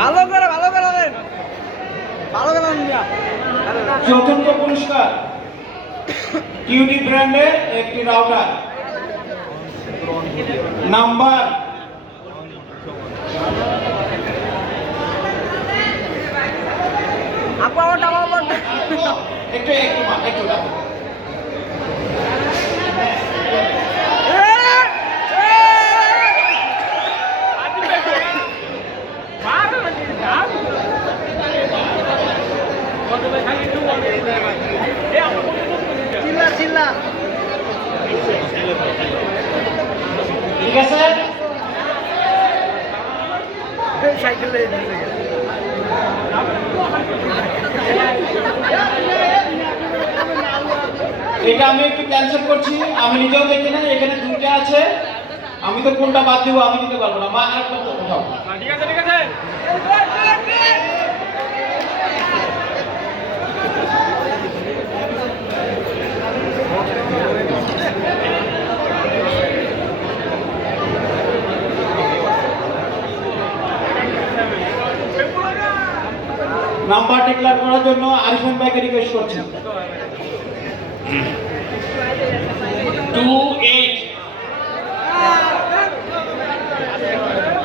ভালো করে নেন। ভালো করে নেন মিয়া। চতুর্থ পুরস্কার কিউটি ব্র্যান্ডের একটি রাউটার নাম্বার আপু আমার টাকা একটু একটু রাখো। চিল্লা ঠিক আছে সাইকেলে এটা আমি একটু ক্যান্সেল করছি, আমি নিজেও দেখি না এখানে দুইটা আছে, আমি তো কোনটা বাদ দিব আমি দিতে পারবো না। মা আরেকটা উঠাও। ঠিক আছে নাম্বার ডিক্লেয়ার করার জন্য আরিফুল ভাইকে রিকোয়েস্ট করছি। 28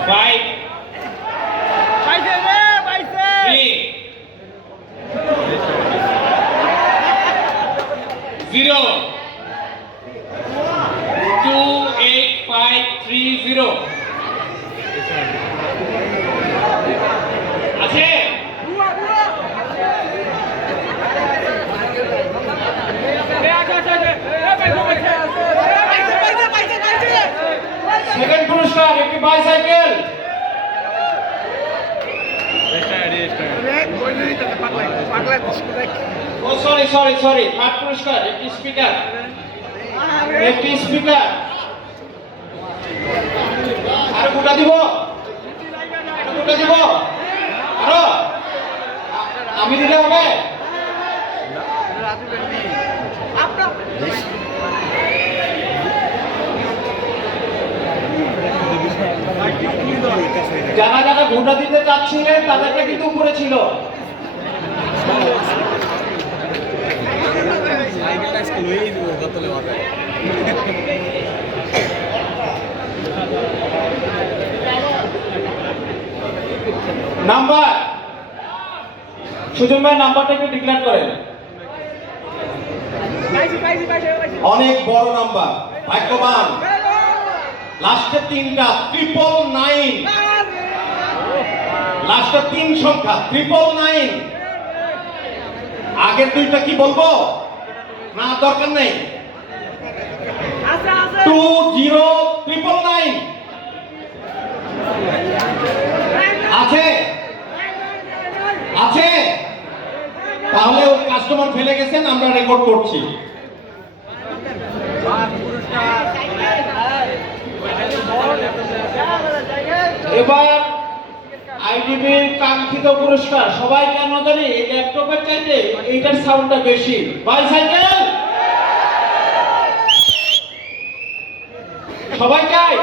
5 পাইছে রে পাইছে 3 0 28530 আছে। সেকেন্ড পুরস্কার একটি বাইসাইকেল। ও সরি থার্ড পুরস্কার একটি স্পিকার আর গোটা দিব আরো আমি দিলে হবে। যারা ঘোড়া দিতে চাচ্ছিলেন তাদেরকে কিন্তু উপরে ছিল। নাম্বার সুজন ভাই নাম্বারটা একটু ডিক্লেয়ার করেন। অনেক বড় নাম্বার, ভাগ্যবান। লাস্টের তিনটা 999, লাস্টের তিন সংখ্যা 999। আগের দুইটা কি বলবো না দরকার নেই। 20999 আছে তাহলে ওর কাস্টমার ফেলে গেছেন, আমরা রেকর্ড করছি। এবার আইডিবির কাঙ্ক্ষিত পুরস্কার সবাই কেন জানি এই ল্যাপটপের চাইতে এইটার সাউন্ডটা বেশি। বাইসাইকেল সবাই চাই।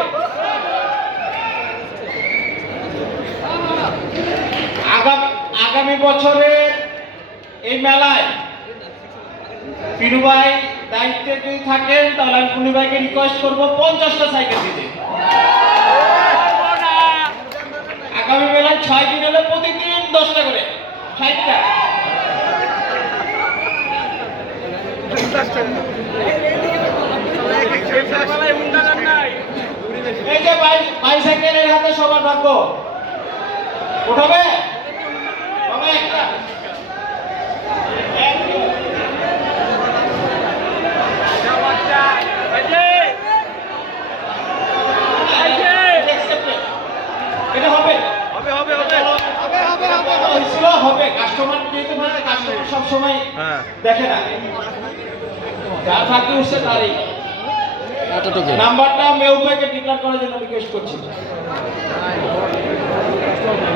আগামী বছরে এই মেলায় পিনু ভাই দায়িত্বে যদি থাকেন তাহলে আমি পিনু ভাইকে রিকোয়েস্ট করবো 50টা সাইকেল দিতে। আগামী মেলায় 6 দিন হলে প্রতিদিন 10টা করে 60টা। এই যে বাইসাইকেলের হাতে সবার ভাগ্য উঠাবে একটা। এটা হবে কাস্টমার যেহেতু কাস্টমার সবসময় দেখে না, যার ভাগ্যে উঠছে তারই। নাম্বারটা মেহুল ভাইকে ডিক্লেয়ার করার জন্য রিকোয়েস্ট করছি।